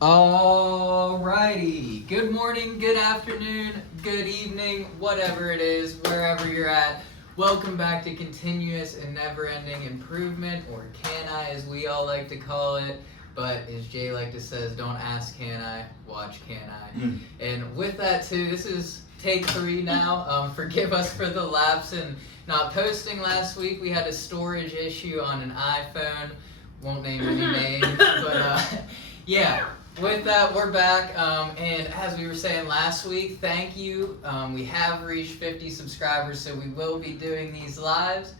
Alrighty. Good morning, good afternoon, good evening, whatever it is, wherever you're at. Welcome back to Continuous and Never-Ending Improvement, or Can I, as we all like to call it. But as Jay like to says, don't ask can I, watch can I. And with that too, this is take 3 now. Forgive us for the lapse in not posting last week. We had a storage issue on an iPhone. Won't name any names, but yeah. With that, we're back, and as we were saying last week, thank you. We have reached 50 subscribers, so we will be doing these lives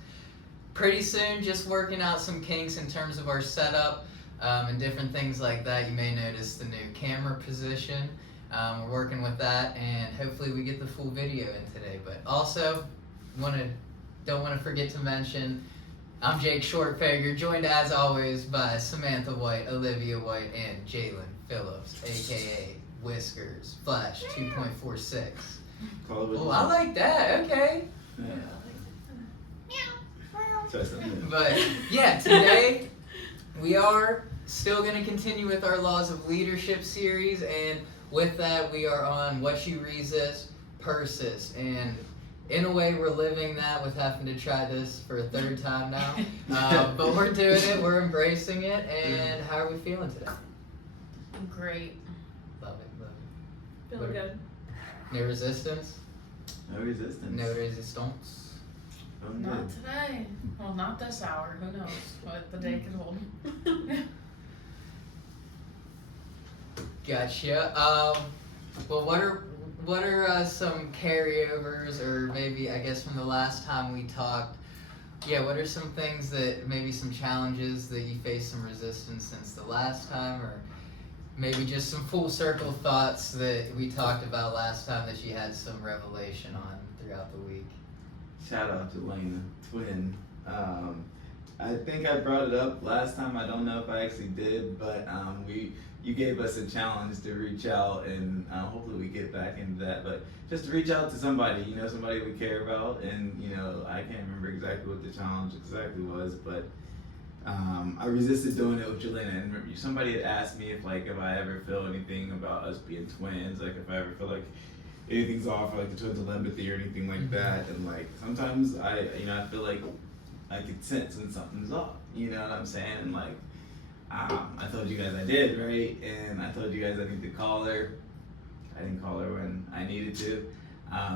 pretty soon, just working out some kinks in terms of our setup and different things like that. You may notice the new camera position. We're working with that, and hopefully we get the full video in today. But also, don't want to forget to mention, I'm Jake Shortfager, joined as always by Samantha White, Olivia White, and Jalen Phillips, aka Whiskers Flash 2.46. Oh, I like that. Okay. But yeah, today we are still going to continue with our Laws of Leadership series, and with that we are on What You Resist, Persist, and in a way, we're living that with having to try this for a 3rd time now. But we're doing it, we're embracing it, and how are we feeling today? Great. Love it. Feeling good. No resistance? No resistance. No resistance? Not today. Well, not this hour. Who knows what the day could hold. Gotcha. Well, what are some carryovers, or maybe, I guess, from the last time we talked? Yeah, what are some things that, maybe some challenges that you faced some resistance since the last time, or maybe just some full circle thoughts that we talked about last time that you had some revelation on throughout the week? Shout out to Lena, twin. I think I brought it up last time. I don't know if I actually did, but you gave us a challenge to reach out, and hopefully we get back into that. But just to reach out to somebody, somebody we care about, and I can't remember exactly what the challenge exactly was, but I resisted doing it with Jelena. And somebody had asked me if I ever feel anything about us being twins, like if I ever feel like anything's off, or like the twins of empathy or anything like that. And sometimes I feel like I could sense when something's off. You know what I'm saying? And I told you guys I did, right? And I told you guys I need to call her. I didn't call her when I needed to.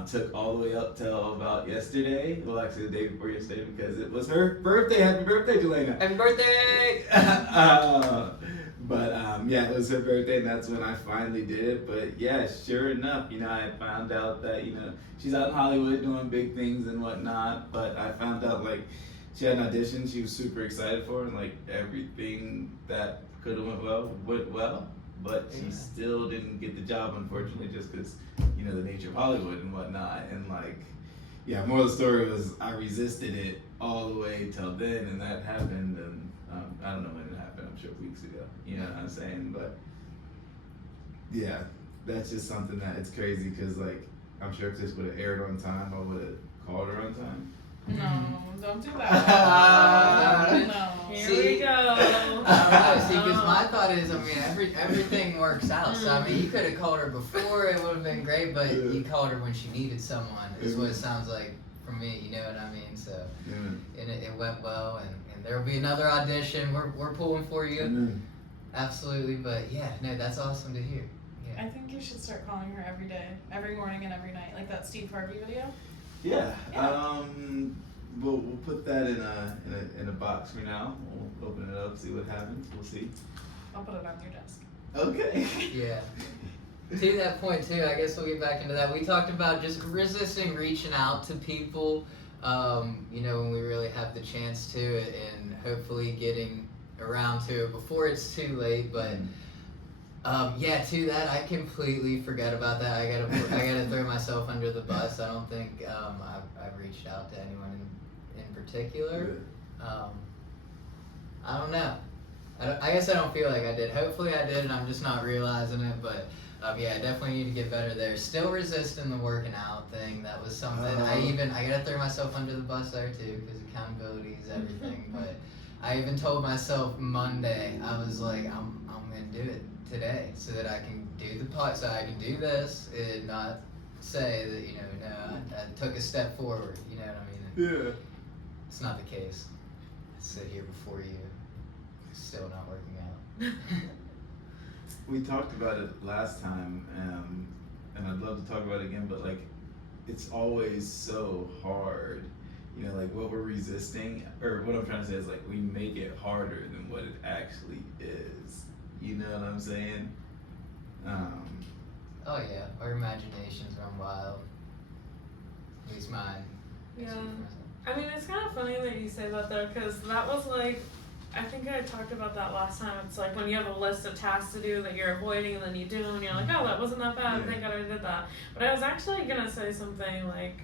Took all the way up till about yesterday. Well, actually the day before yesterday, because it was her birthday. Happy birthday, Jelena. Happy birthday! But yeah, it was her birthday, and that's when I finally did it. But yeah, sure enough, I found out that, she's out in Hollywood doing big things and whatnot. But I found out she had an audition she was super excited for, and everything that could have went well, but she still didn't get the job, unfortunately, just because the nature of Hollywood and whatnot. And yeah, moral of the story was I resisted it all the way till then, and that happened, and I don't know when it happened. I'm sure weeks ago. You know what I'm saying? But yeah, that's just something that it's crazy, because I'm sure if this would have aired on time, I would have called her on time. No, don't do that. No. Here we go. I don't know. See, because my thought is, everything works out. So, you could have called her before, it would have been great, but you called her when she needed someone, is what it sounds like for me, you know what I mean? So, and it went well, and there will be another audition. We're pulling for you. Absolutely, but yeah, no, that's awesome to hear. Yeah. I think you should start calling her every day, every morning and every night, like that Steve Harvey video. Yeah. We'll put that in a box for now. We'll open it up, see what happens. We'll see. I'll put it on your desk. Okay. Yeah. To that point too, I guess we'll get back into that. We talked about just resisting reaching out to people, when we really have the chance to, and hopefully getting around to it before it's too late. But yeah, to that, I completely forgot about that. I gotta throw myself under the bus. I don't think I've reached out to anyone in particular. I don't know. I guess I don't feel like I did. Hopefully I did, and I'm just not realizing it. But yeah, I definitely need to get better there. Still resisting the working out thing. That was something I gotta throw myself under the bus there too, because accountability is everything. But I even told myself Monday, I was like, I'm gonna do it today so that I can do the pot, so I can do this and not say that, no, I took a step forward, you know what I mean? Yeah. It's not the case. I sit here before you, still not working out. We talked about it last time, and I'd love to talk about it again, but like, it's always so hard. Like what we're resisting, or what I'm trying to say is like, we make it harder than what it actually is. You know what I'm saying? Oh yeah, our imaginations run wild. At least mine. Yeah. I mean, it's kind of funny that you say that though, because that was like, I think I talked about that last time. It's like when you have a list of tasks to do that you're avoiding, and then you do them, and you're like, oh, that wasn't that bad. Yeah. Thank God I did that. But I was actually gonna say something like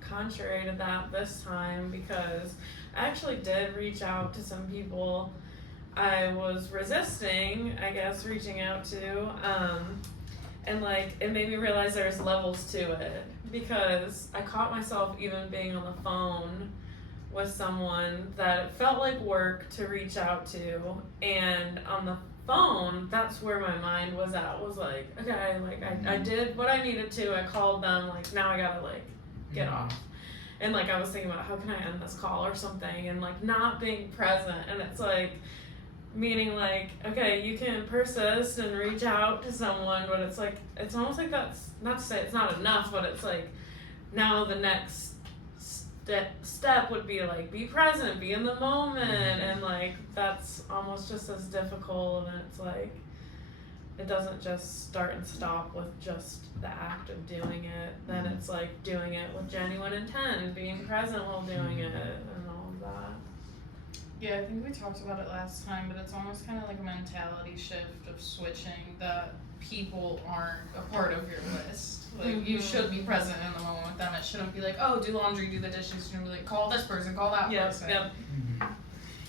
contrary to that this time, because I actually did reach out to some people I was resisting, I guess, reaching out to, and like it made me realize there's levels to it, because I caught myself even being on the phone with someone that it felt like work to reach out to, and on the phone, that's where my mind was at, was like, okay, like I did what I needed to, I called them, like now I gotta like get off. And like I was thinking about how can I end this call or something, and like not being present, and it's like, meaning like, okay, you can persist and reach out to someone, but it's like, it's almost like that's, not to say it's not enough, but it's like, now the next step would be like, be present, be in the moment, and like, that's almost just as difficult, and it's like, it doesn't just start and stop with just the act of doing it, then it's like doing it with genuine intent and being present while doing it and all of that. Yeah, I think we talked about it last time, but it's almost kind of like a mentality shift of switching that people aren't a part of your list. Like, you should be present in the moment with them. It shouldn't be like, oh, do laundry, do the dishes. You should be like, call this person, call that person. Yep.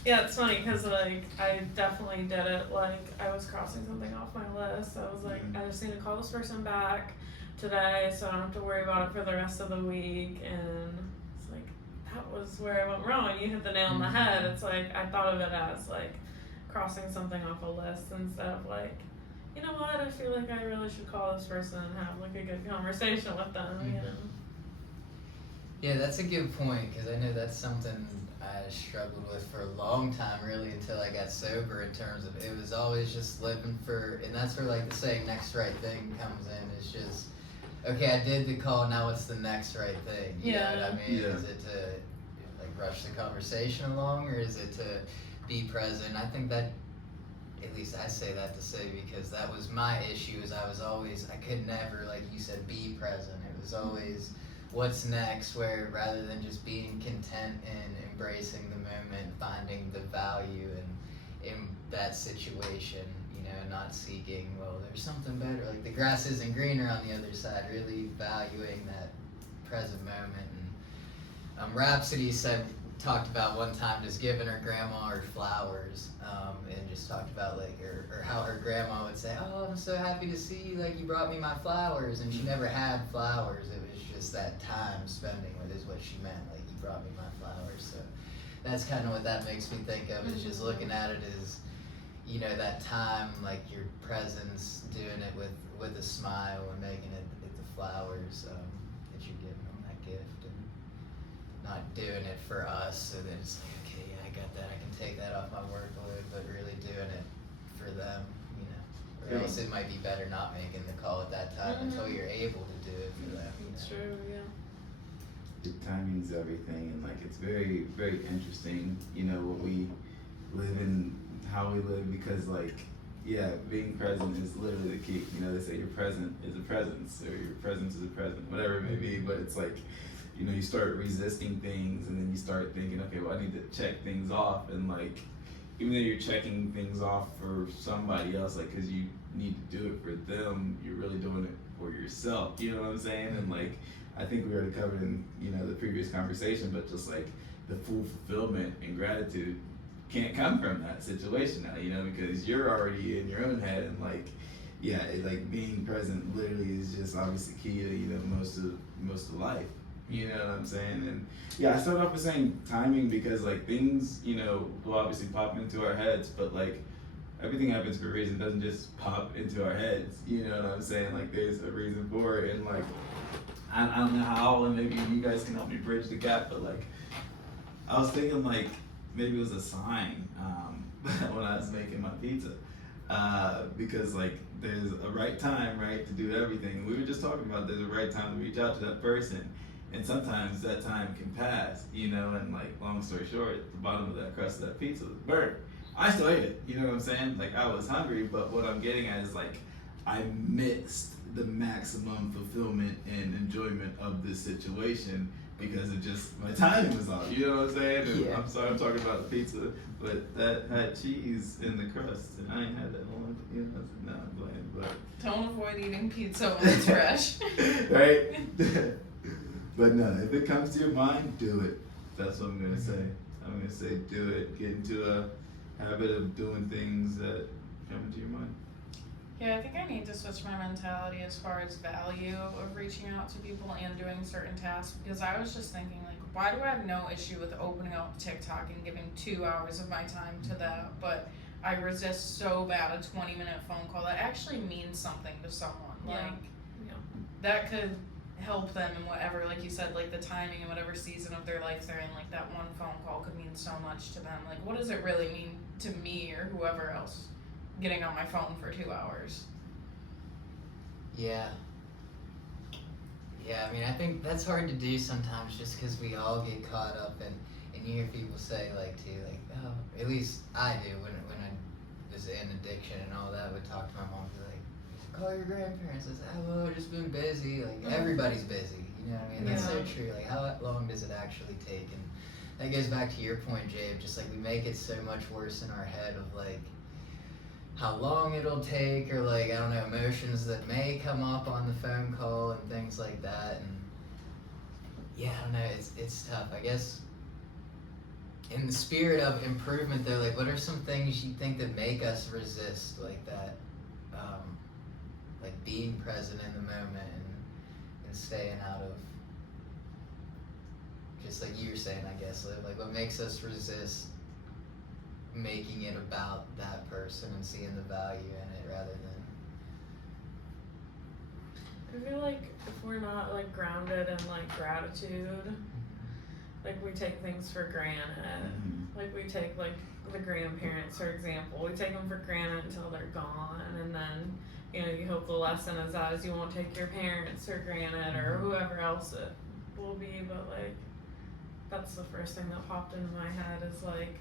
Yeah, it's funny because like I definitely did it. Like I was crossing something off my list. I was like, I just need to call this person back today, so I don't have to worry about it for the rest of the week. And it's like that was where I went wrong. You hit the nail on the head. It's like I thought of it as like crossing something off a list instead of like, you know what? I feel like I really should call this person and have like a good conversation with them. You know. Yeah, that's a good point, because I know that's something I struggled with for a long time, really, until I got sober, in terms of it was always just living for, and that's where like the saying next right thing comes in. It's just, okay, I did the call, now what's the next right thing? You know what I mean? Yeah. Is it to like rush the conversation along, or is it to be present? I think that, at least I say that to say, because that was my issue, is I could never, like you said, be present. It was always, what's next, where rather than just being content and embracing the moment, finding the value in that situation, not seeking, well, there's something better, like the grass isn't greener on the other side, really valuing that present moment. And Rhapsody talked about one time just giving her grandma her flowers, and just talked about like or how her grandma would say, oh, I'm so happy to see you, like you brought me my flowers, and she never had flowers. It was just that time spending with is what she meant, like you brought me my flowers. So that's kind of what that makes me think of, is just looking at it as, that time, like your presence, doing it with a smile and making it the flowers, that you're giving them that gift, and not doing it for us, so that it's like, okay, yeah, I got that, I can take that off my workload, but really doing it for them, or else it might be better not making the call at that time until you're able to do it for them. It's true, yeah. The timing's everything, and like it's very, very interesting, what we live in, how we live, because like, yeah, being present is literally the key. They say your present is a presence, or your presence is a present, whatever it may be, but it's like, you start resisting things, and then you start thinking, okay, well, I need to check things off, and like, even though you're checking things off for somebody else, like, cause you need to do it for them, you're really doing it for yourself, you know what I'm saying? And like, I think we already covered in, the previous conversation, but just like the full fulfillment and gratitude can't come from that situation now, because you're already in your own head, and like, yeah, like being present literally is just obviously key to, most of life, You know what I'm saying? And yeah, I started off with saying timing because like things, will obviously pop into our heads, but like everything happens for a reason. It doesn't just pop into our heads. You know what I'm saying? Like there's a reason for it, and like I don't know how, and maybe you guys can help me bridge the gap, but like I was thinking like maybe it was a sign when I was making my pizza. Because like there's a right time, right, to do everything. We were just talking about there's a right time to reach out to that person, and sometimes that time can pass, and like long story short, the bottom of that crust of that pizza was burnt. I still ate it, you know what I'm saying? Like I was hungry, but what I'm getting at is like I mixed the maximum fulfillment and enjoyment of this situation because it just my timing was off. You know what I'm saying? And Yeah. I'm sorry I'm talking about the pizza, but that had cheese in the crust, and I ain't had that one. No, I'm playing, but Don't avoid eating pizza when it's fresh. right? But no, if it comes to your mind, do it. That's what I'm gonna say. I'm gonna say do it. Get into a habit of doing things that come into your mind. Yeah, I think I need to switch my mentality as far as value of reaching out to people and doing certain tasks, because I was just thinking like, why do I have no issue with opening up TikTok and giving 2 hours of my time to that, but I resist so bad a 20-minute phone call that actually means something to someone. Yeah. Like, Yeah. that could help them in whatever, like you said, like the timing and whatever season of their life they're in, like that one phone call could mean so much to them. Like, what does it really mean to me or whoever else getting on my phone for 2 hours? Yeah. Yeah, I mean, I think that's hard to do sometimes just because we all get caught up and you hear people say, like, too, like, oh, at least I do when I was in addiction and all that, would talk to my mom, be like, call your grandparents. I say, oh, well, I've just been busy. Like, everybody's busy, you know what I mean? That's so Yeah. true. Like, how long does it actually take? And that goes back to your point, Jabe, just like we make it so much worse in our head of, like, how long it'll take, or like, I don't know, emotions that may come up on the phone call and things like that. And yeah, I don't know, it's tough. I guess in the spirit of improvement though, like what are some things you think that make us resist like that? Like being present in the moment and staying out of, just like you were saying, I guess, like what makes us resist making it about that person and seeing the value in it rather than. I feel like if we're not like grounded in like gratitude, like we take things for granted. Like we take like the grandparents, for example, we take them for granted until they're gone, and then you hope the lesson is that you won't take your parents for granted or whoever else it will be. But like that's the first thing that popped into my head is like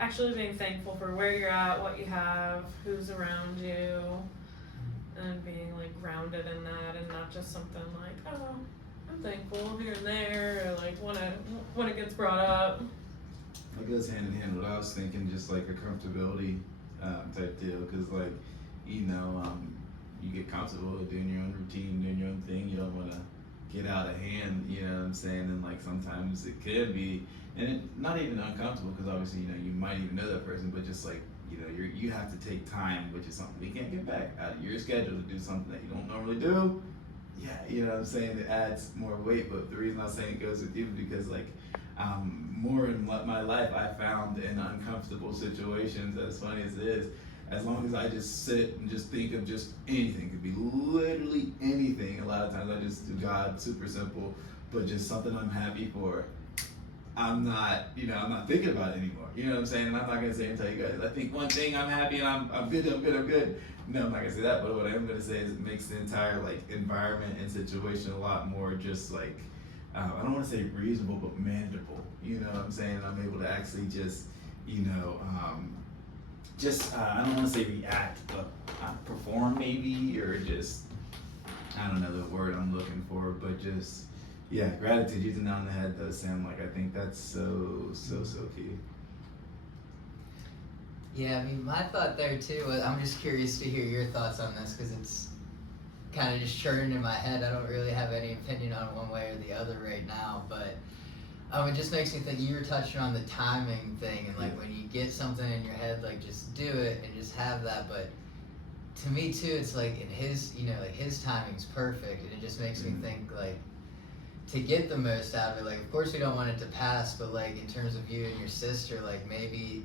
actually being thankful for where you're at, what you have, who's around you, and being like grounded in that, and not just something like, oh, I'm thankful here and there, or like when it gets brought up. It goes hand in hand with what I was thinking, just like a comfortability type deal, because like you get comfortable doing your own routine, doing your own thing. You don't want to get out of hand, you know what I'm saying? And like sometimes it could be, and it, not even uncomfortable, because obviously you might even know that person, but just like you have to take time, which is something we can't get back out of your schedule, to do something that you don't normally do. Yeah, you know what I'm saying? It adds more weight. But the reason I'm saying it goes with you is because like more in my life I found in uncomfortable situations, as funny as it is, as long as I just sit and just think of just anything, it could be literally anything. A lot of times I just do God, super simple, but just something I'm happy for. I'm not thinking about it anymore. You know what I'm saying? And I'm not gonna say and tell you guys, I think one thing, I'm happy and I'm good. No, I'm not gonna say that, but what I am gonna say is it makes the entire like environment and situation a lot more just like, I don't wanna say reasonable, but manageable. You know what I'm saying? I'm able to actually just, I don't wanna say react, but perform maybe, or just, I don't know the word I'm looking for, but just, yeah, gratitude. You hit it on the head though, Sam. Like, I think that's so key. Yeah, I mean, my thought there too was, I'm just curious to hear your thoughts on this, because it's kind of just churning in my head. I don't really have any opinion on one way or the other right now, but it just makes me think, you were touching on the timing thing, and like when you get something in your head, like just do it and just have that. But to me too, it's like in his, like his timing's perfect, and it just makes me think like, to get the most out of it. Like, of course we don't want it to pass, but like in terms of you and your sister, like maybe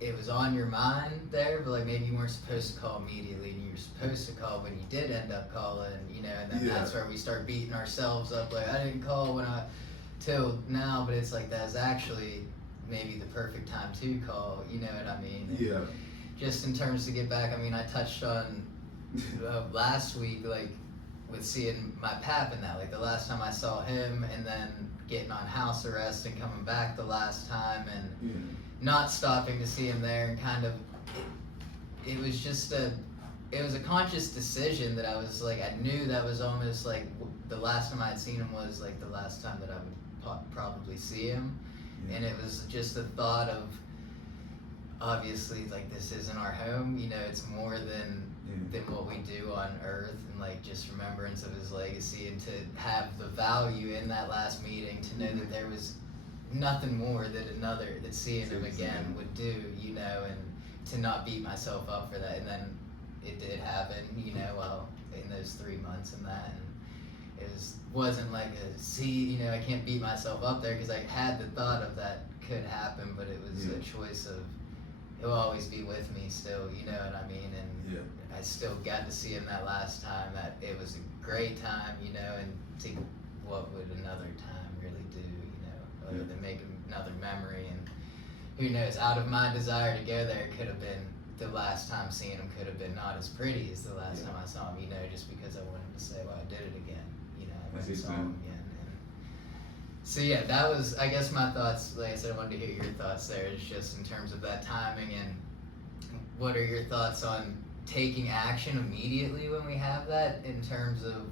it was on your mind there, but like maybe you weren't supposed to call immediately, and you were supposed to call when you did end up calling, you know, and then that's where we start beating ourselves up, like I didn't call till now, but it's like that's actually maybe the perfect time to call, you know what I mean? And Yeah. just in terms to get back, I mean, I touched on last week, like with seeing my pap and that, like the last time I saw him, and then getting on house arrest and coming back the last time, and not stopping to see him there, and kind of it was just it was a conscious decision that I was like, I knew that was almost like the last time I had seen him was like the last time that I would probably see him, and it was just the thought of, obviously, like this isn't our home, you know, it's more than what we do on earth, and like just remembrance of his legacy, and to have the value in that last meeting to know that there was nothing more that seeing him again would do, you know, and to not beat myself up for that. And then it did happen, you know, well, in those 3 months and that, and wasn't like you know, I can't beat myself up there because I had the thought of that could happen, but it was a choice of, he'll always be with me still, you know what I mean? And I still got to see him that last time, that it was a great time, you know, and to what would another time really do, you know, other than make another memory. And who knows, out of my desire to go there, could have been the last time seeing him could have been not as pretty as the last time I saw him, you know, just because I wanted to say, well, I did it again, you know, I went and saw him again. And so yeah, that was, I guess, my thoughts. Like I said, I wanted to hear your thoughts there. It's just in terms of that timing, and what are your thoughts on taking action immediately when we have that, in terms of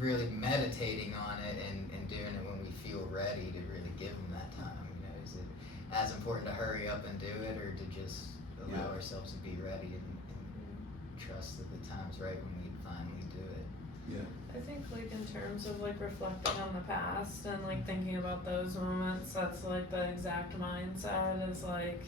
really meditating on it and doing it when we feel ready to really give them that time, you know? Is it as important to hurry up and do it, or to just allow ourselves to be ready and trust that the time's right when we finally do it? I think like in terms of like reflecting on the past and like thinking about those moments, that's like the exact mindset, is like,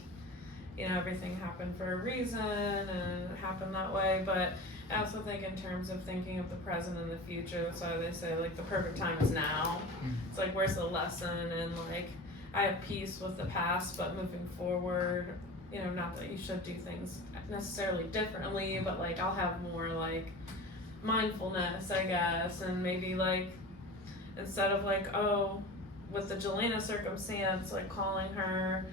you know, everything happened for a reason and it happened that way. But I also think in terms of thinking of the present and the future, that's why they say like the perfect time is now. It's like, where's the lesson? And like, I have peace with the past, but moving forward, you know, not that you should do things necessarily differently, but like I'll have more like mindfulness, I guess, and maybe like instead of like, oh, with the Jelena circumstance, like calling her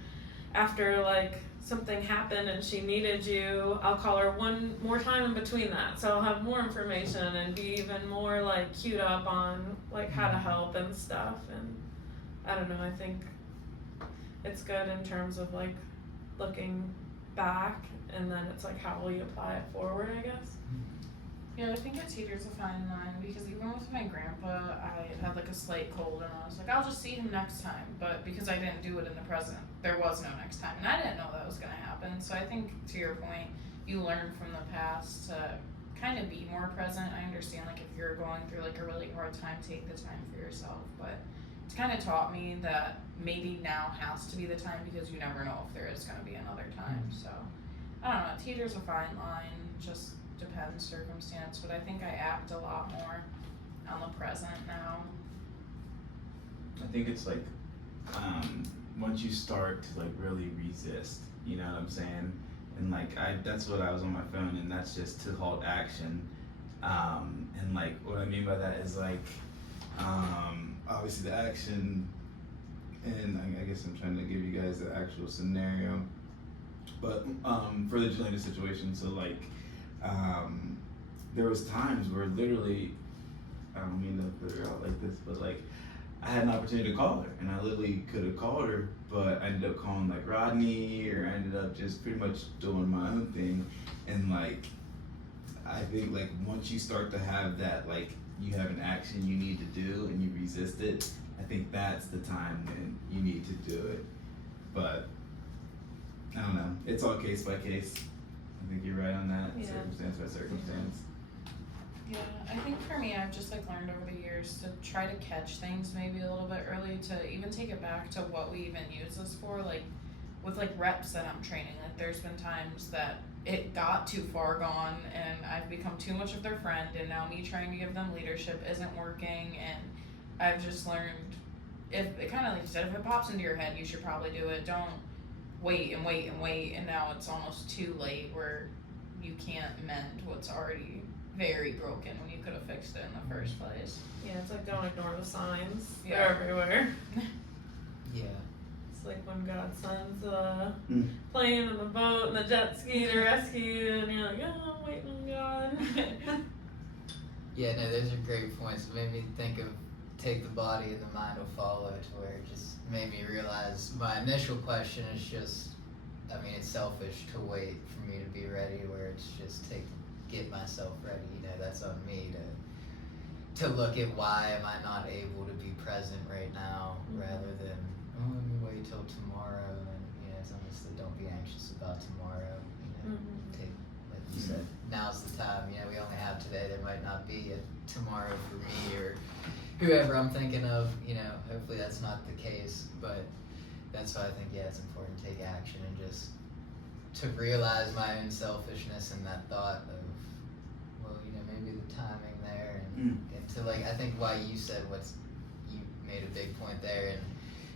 after like something happened and she needed you, I'll call her one more time in between that, so I'll have more information and be even more like queued up on like how to help and stuff. And I don't know, I think it's good in terms of like looking back, and then it's like, how will you apply it forward, I guess. Yeah, I think it teeters a fine line, because even with my grandpa, I had like a slight cold, and I was like, I'll just see him next time. But because I didn't do it in the present, there was no next time, and I didn't know that was gonna happen. So I think, to your point, you learn from the past to kind of be more present. I understand, like, if you're going through like a really hard time, take the time for yourself. But it's kind of taught me that maybe now has to be the time, because you never know if there is gonna be another time. So I don't know, it teeters a fine line. Just depends circumstance, but I think I act a lot more on the present now. I think it's like, once you start to like really resist, you know what I'm saying? And like, that's what I was on my phone, and that's just to halt action. And like, what I mean by that is like, obviously the action, and I guess I'm trying to give you guys the actual scenario, but for the Jelena situation, so like, there was times where literally, I don't mean to put her out like this, but like, I had an opportunity to call her, and I literally could have called her, but I ended up calling like Rodney, or I ended up just pretty much doing my own thing. And like, I think like once you start to have that, like you have an action you need to do and you resist it, I think that's the time when you need to do it. But I don't know, it's all case by case. I think you're right on that, circumstance by circumstance. Yeah, I think for me, I've just like learned over the years to try to catch things maybe a little bit early, to even take it back to what we even use this for. Like with like reps that I'm training, like there's been times that it got too far gone and I've become too much of their friend, and now me trying to give them leadership isn't working, and I've just learned, if it kind of like you said, if it pops into your head, you should probably do it. Don't wait and wait and wait, and now it's almost too late where you can't mend what's already very broken when you could have fixed it in the first place. Yeah, it's like don't ignore the signs. Yeah. They're everywhere. Yeah. It's like when God sends a plane and the boat and the jet ski to rescue you, and you're like, oh, I'm waiting on God. Yeah, no, those are great points. It made me think of take the body and the mind will follow, to where it just made me realize my initial question is just, I mean, it's selfish to wait for me to be ready, where it's just to get myself ready. You know, that's on me to look at why am I not able to be present right now, rather than, oh, let me wait till tomorrow. And, you know, it's almost like don't be anxious about tomorrow. You know, take, like you said, now's the time. You know, we only have today. There might not be a tomorrow for me or whoever I'm thinking of. You know, hopefully that's not the case. But that's why I think, yeah, it's important to take action and just to realize my own selfishness and that thought of, well, you know, maybe the timing there, and to like, I think why you said you made a big point there, and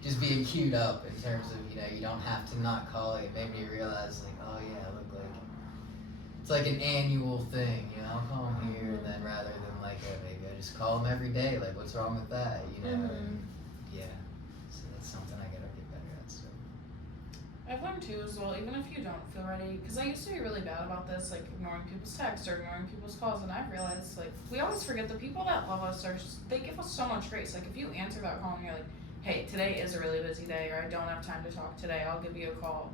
just being queued up in terms of, you know, you don't have to not call it. It made me realize, like, oh yeah, look, like it's like an annual thing, you know. I'll call him here, and then rather than like, oh, maybe I just call him every day. Like, what's wrong with that, you know? And yeah, so that's something I gotta get better at. So I've learned too as well, even if you don't feel ready, because I used to be really bad about this, like ignoring people's texts or ignoring people's calls, and I've realized, like, we always forget the people that love us they give us so much grace. Like, if you answer that call and you're like, hey, today is a really busy day, or I don't have time to talk today, I'll give you a call.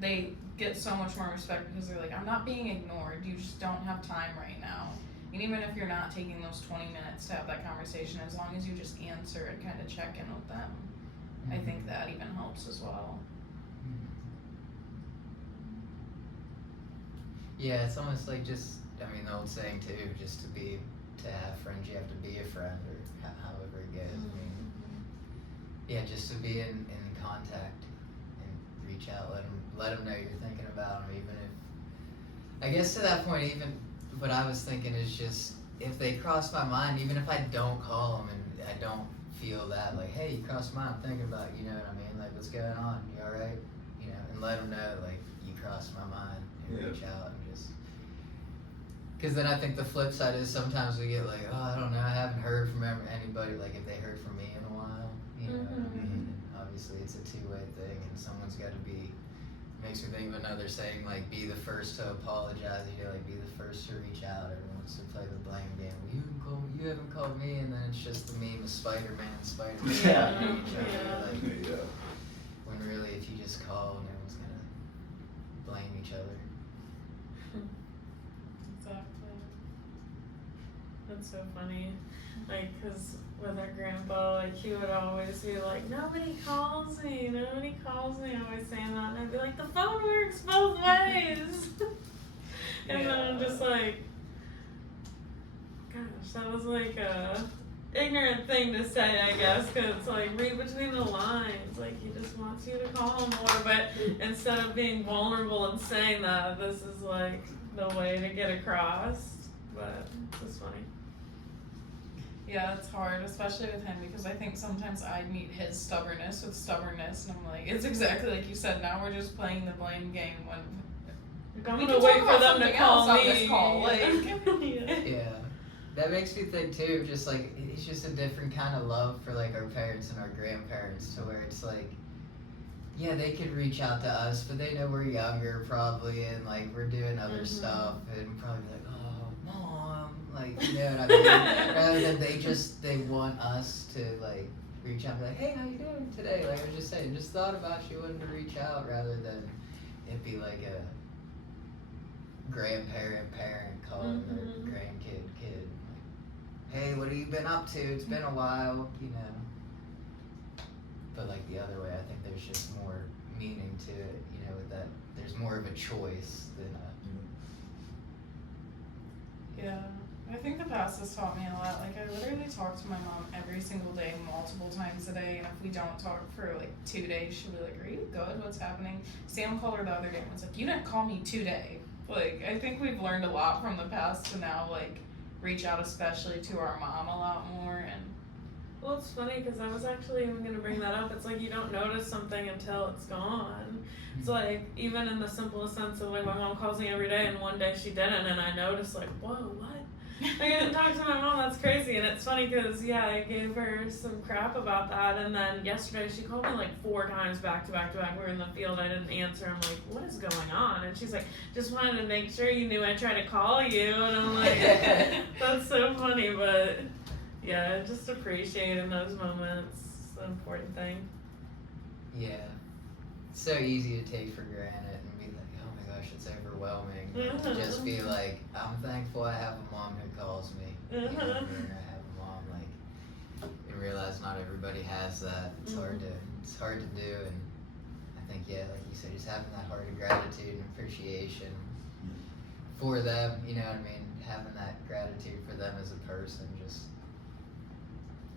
They get so much more respect because they're like, I'm not being ignored, you just don't have time right now. And even if you're not taking those 20 minutes to have that conversation, as long as you just answer and kind of check in with them, I think that even helps as well. yeah, it's almost like just, I mean, the old saying too, just to have friends, you have to be a friend, or however it goes. I mean, yeah, just to be in contact and reach out, let them know you're thinking about them, even if, I guess to that point, even what I was thinking is just, if they cross my mind, even if I don't call them and I don't feel that, like, hey, you crossed my mind, I'm thinking about you, know what I mean? Like, what's going on? You alright? You know, and let them know, like, you crossed my mind, and reach out and just, because then I think the flip side is sometimes we get like, oh, I don't know, I haven't heard from anybody, like if they heard from me in a while, you know what I mean? And obviously it's a two-way thing, and someone's got to be, makes me think of another saying, like, be the first to apologize, you know, like, be the first to reach out. Everyone wants to play the blame game. Well, you haven't called me, and then it's just the meme of Spider-Man, Yeah. each other, Yeah. like, when really if you just call, no one's gonna blame each other. Exactly. That's so funny. Like, cause with our grandpa, like, he would always be like, nobody calls me, always saying that, and I'd be like, the phone works both ways. And then I'm just like, gosh, that was like a ignorant thing to say, I guess, cause it's like, read between the lines, like, he just wants you to call him more, but instead of being vulnerable and saying that, this is like the way to get across, but it's just funny. Yeah, it's hard, especially with him, because I think sometimes I meet his stubbornness with stubbornness, and I'm like, it's exactly like you said, now we're just playing the blame game when I'm we gonna can wait talk for about them to something call else me. on this call, like. Yeah. Yeah, that makes me think too, just like, it's just a different kind of love for like our parents and our grandparents, to where it's like, yeah, they could reach out to us, but they know we're younger probably, and like we're doing other stuff, and probably be like, oh, mom, like, you know what I mean? Rather than they want us to like reach out and be like, hey, how you doing today? Like I was just saying, just thought about you, wanted to reach out, rather than it be like a grandparent parent calling their grandkid kid, like, hey, what have you been up to? It's been a while, you know. But like the other way, I think there's just more meaning to it, you know, with that there's more of a choice than a Yeah, I think the past has taught me a lot. Like, I literally talk to my mom every single day, multiple times a day, and if we don't talk for like 2 days, she'll be like, are you good? What's happening? Sam called her the other day and was like, you didn't call me today. Like, I think we've learned a lot from the past to now, like, reach out especially to our mom a lot more, and Well, it's funny because I was actually even going to bring that up. It's like you don't notice something until it's gone. It's like, even in the simplest sense of like my mom calls me every day and one day she didn't, and I noticed like, whoa, what? I didn't talk to my mom, that's crazy. And it's funny because, yeah, I gave her some crap about that, and then yesterday she called me like 4 times back to back to back. We were in the field, I didn't answer. I'm like, what is going on? And she's like, just wanted to make sure you knew I tried to call you. And I'm like, that's so funny, but yeah, just appreciating those moments. It's the important thing. Yeah. It's so easy to take for granted and be like, oh my gosh, it's overwhelming. To just be like, I'm thankful I have a mom who calls me. You know, or I have a mom, like, and realize not everybody has that. It's hard to do, and I think, yeah, like you said, just having that heart of gratitude and appreciation for them, you know what I mean? Having that gratitude for them as a person just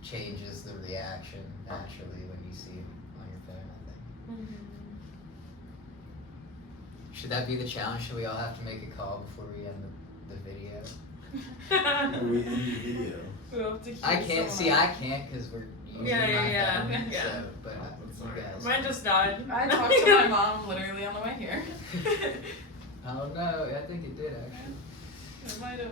changes the reaction naturally when you see them on your phone, I think. Should that be the challenge? Should we all have to make a call before we end the video? We end the video. We'll have to keep I can't someone I up. can't because we're using Yeah, my phone. yeah. So, but you guys. Mine just died. I talked to my mom literally on the way here. Oh no, I think it did actually. It might have.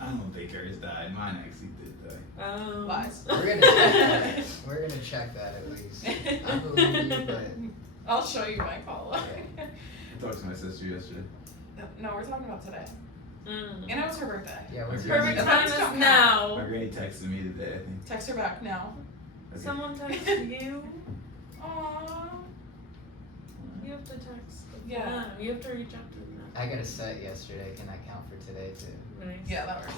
I don't think hers died. Mine actually did die. Lies. We're gonna check that. We're gonna check that at least. I believe you, but I'll show you my call. I talked to my sister yesterday. No, we're talking about today. And it was her birthday. yeah, we're Perfect If time that's is not now. My granny texted me today, I think. Text her back now. Okay. Someone texted you. Aww. You have to text. Yeah. them. You have to reach out to them. I got a set yesterday. Can that count for today too? Nice. Yeah, that works.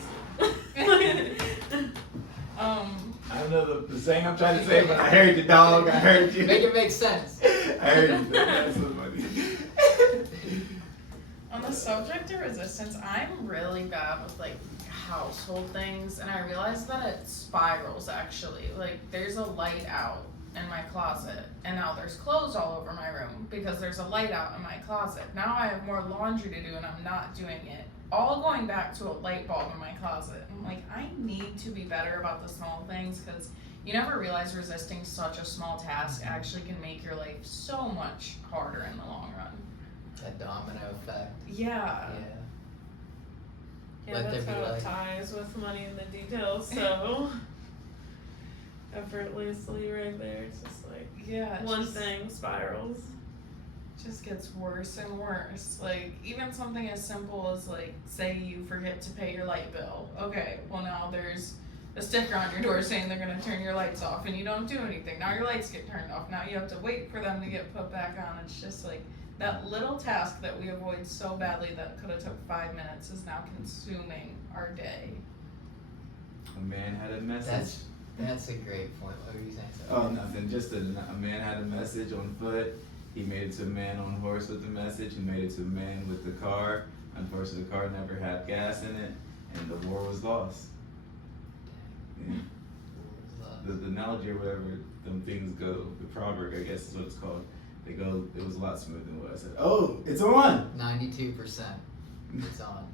I don't know the saying I'm trying to say, but I heard you, dog. I heard you. Make it make sense. I heard you. That's so funny. On the subject of resistance, I'm really bad with like household things, and I realized that it spirals actually. Like there's a light out in my closet, and now there's clothes all over my room because there's a light out in my closet. Now I have more laundry to do and I'm not doing it. All going back to a light bulb in my closet. I'm like, I need to be better about the small things because you never realize resisting such a small task actually can make your life so much harder in the long run. That domino effect. Yeah. Yeah, Let that's there be how it light. ties with money in the details, so effortlessly right there. It's just like Yeah. one thing spirals. Just gets worse and worse. Like even something as simple as like say you forget to pay your light bill. Okay, well now there's a sticker on your door saying they're gonna turn your lights off and you don't do anything. Now your lights get turned off. Now you have to wait for them to get put back on. It's just like that little task that we avoid so badly that could have took 5 minutes is now consuming our day. A man had a message. That's a great point. What were you saying? Oh, nothing. Just a man had a message on foot. He made it to a man on horse with the message. He made it to a man with the car. Unfortunately, the car never had gas in it, and the war was lost. Yeah. The analogy or whatever them things go, the proverb, I guess is what it's called. They go. It was a lot smoother than what I said. Oh, it's on. 92%. It's on.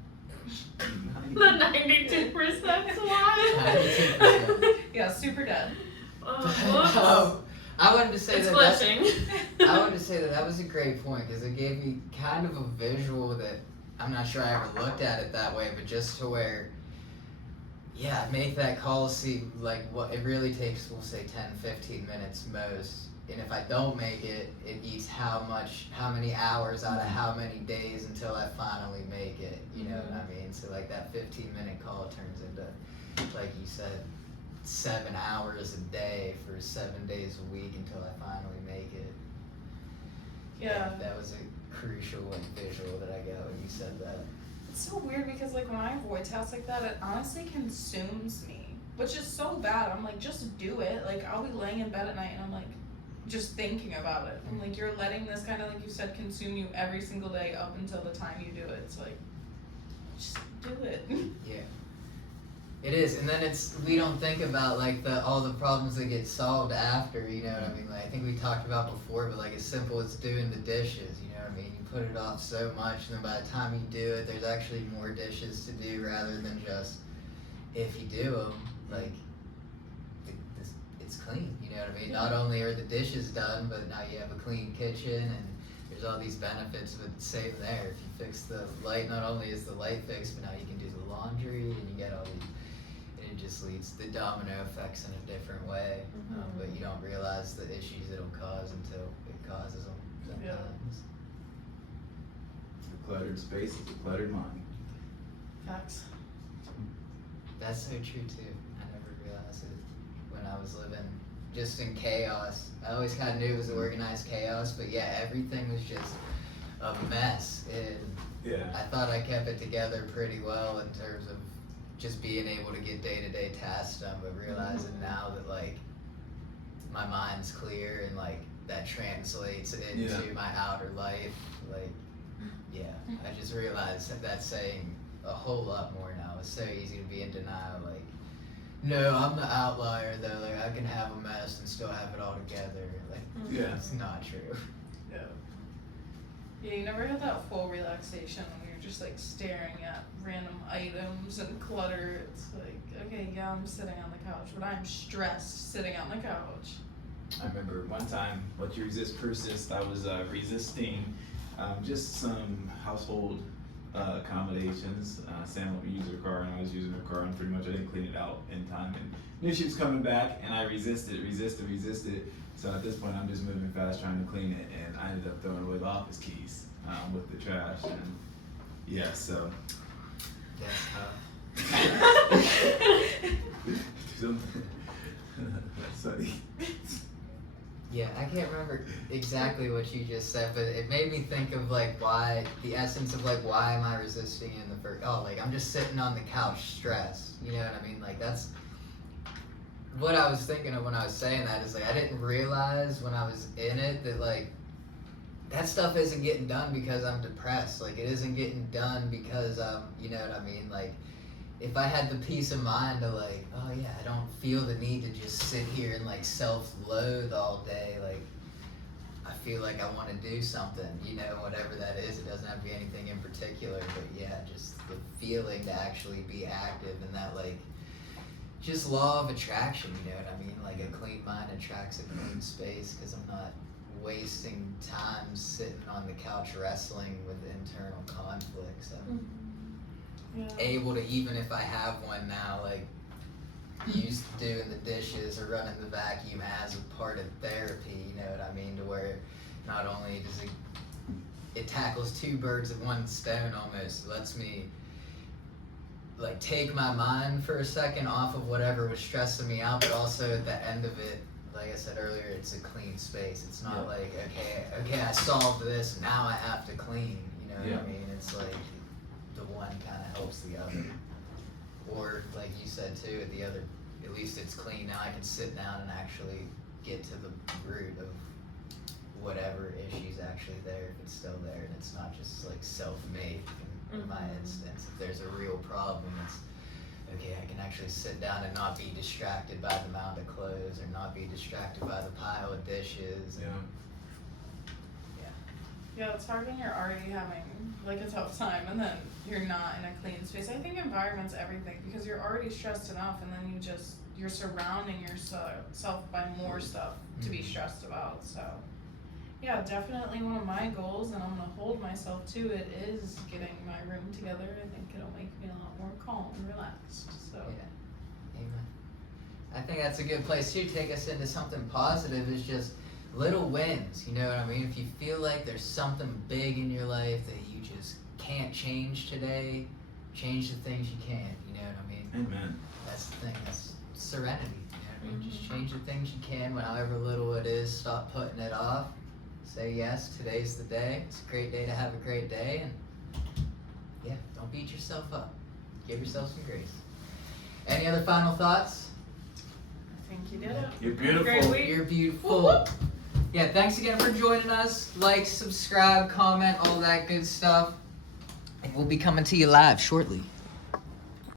The 92%'s why? 92%. Yeah, super dead. Oh, I wanted to say it's that. glitching. I wanted to say that was a great point because it gave me kind of a visual that I'm not sure I ever looked at it that way, but just to where, yeah, make that call, see like what it really takes. We'll say 10-15 minutes most, and if I don't make it, it eats how many hours out of how many days until I finally make it. You know what I mean? So like that 15-minute call turns into, like you said, 7 hours a day for 7 days a week until I finally make it. Yeah. That was a crucial and visual that I got when you said that. It's so weird because like when I avoid tasks like that, it honestly consumes me, which is so bad. I'm like, just do it. Like I'll be laying in bed at night and I'm like, just thinking about it. I'm like, you're letting this kind of like you said consume you every single day up until the time you do it. It's like, just do it. Yeah. It is, and then we don't think about like all the problems that get solved after, you know what I mean? Like I think we talked about before, but like as simple as doing the dishes, you know what I mean? You put it off so much, and then by the time you do it, there's actually more dishes to do rather than just if you do them, like it's clean. You know what I mean? Not only are the dishes done, but now you have a clean kitchen, and there's all these benefits with the same there. If you fix the light, not only is the light fixed, but now you can do the laundry, and you get all these. And it just leads to the domino effects in a different way. But you don't realize the issues it'll cause until it causes them sometimes. A cluttered space is a cluttered mind. Facts. That's so true too. I never realized it when I was living just in chaos. I always kind of knew it was organized chaos, but yeah, everything was just a mess. And Yeah. I thought I kept it together pretty well in terms of just being able to get day-to-day tasks done, but realizing now that like my mind's clear and like that translates into my outer life. Like, yeah, I just realized that that's saying a whole lot more now. It's so easy to be in denial, like, no, I'm the outlier though, like I can have a mess and still have it all together. Like, Yeah. it's not true. Yeah. Yeah, you never had that full relaxation when you're just like staring at random items and clutter. It's like, okay, yeah, I'm sitting on the couch, but I'm stressed sitting on the couch. I remember one time, what you resist persist. I was resisting just some household accommodations. Sam let me use her car, and I was using her car, and pretty much I didn't clean it out in time, and knew she was coming back, and I resisted. So at this point, I'm just moving fast, trying to clean it, and I ended up throwing away the office keys with the trash, and yeah, so. That's tough. That's funny. Yeah, I can't remember exactly what you just said, but it made me think of like why, the essence of like why am I resisting in the first, like I'm just sitting on the couch stressed, you know what I mean? Like that's what I was thinking of when I was saying that, is like I didn't realize when I was in it that like that stuff isn't getting done because I'm depressed. Like it isn't getting done because you know what I mean? Like if I had the peace of mind to like, oh yeah, I don't feel the need to just sit here and like self-loathe all day, like I feel like I want to do something, you know, whatever that is. It doesn't have to be anything in particular, but yeah, just the feeling to actually be active and that like just law of attraction, you know what I mean? Like a clean mind attracts a clean space, because I'm not wasting time sitting on the couch wrestling with internal conflicts. I'm able to, even if I have one now, like used to doing the dishes or running the vacuum as a part of therapy, you know what I mean? To where not only does it tackles two birds with one stone almost. It lets me like take my mind for a second off of whatever was stressing me out, but also at the end of it, like I said earlier, it's a clean space. It's not like, okay, I solved this, now I have to clean, you know what I mean? It's like the one kind of helps the other. Or like you said too, at least it's clean, now I can sit down and actually get to the root of whatever issue's actually there, if it's still there, and it's not just like self-made in my instance. If there's a real problem, it's okay, I can actually sit down and not be distracted by the mound of clothes, or not be distracted by the pile of dishes. Yeah, it's hard when you're already having like a tough time and then you're not in a clean space. I think environment's everything, because you're already stressed enough, and then you're surrounding yourself by more stuff to be stressed about. So yeah, definitely one of my goals, and I'm gonna hold myself to it, is getting my room together. I think it'll make me a lot more calm and relaxed. So yeah, amen. I think that's a good place to take us into something positive, is just little wins, you know what I mean? If you feel like there's something big in your life that you just can't change today, change the things you can, you know what I mean? Amen. That's the thing, that's serenity, you know what I mean? Just change the things you can, however little it is, stop putting it off, say yes, today's the day, it's a great day to have a great day, and yeah, don't beat yourself up, give yourself some grace. Any other final thoughts? I think you did it. You're beautiful. Great week. You're beautiful. Yeah, thanks again for joining us. Like, subscribe, comment, all that good stuff. And we'll be coming to you live shortly.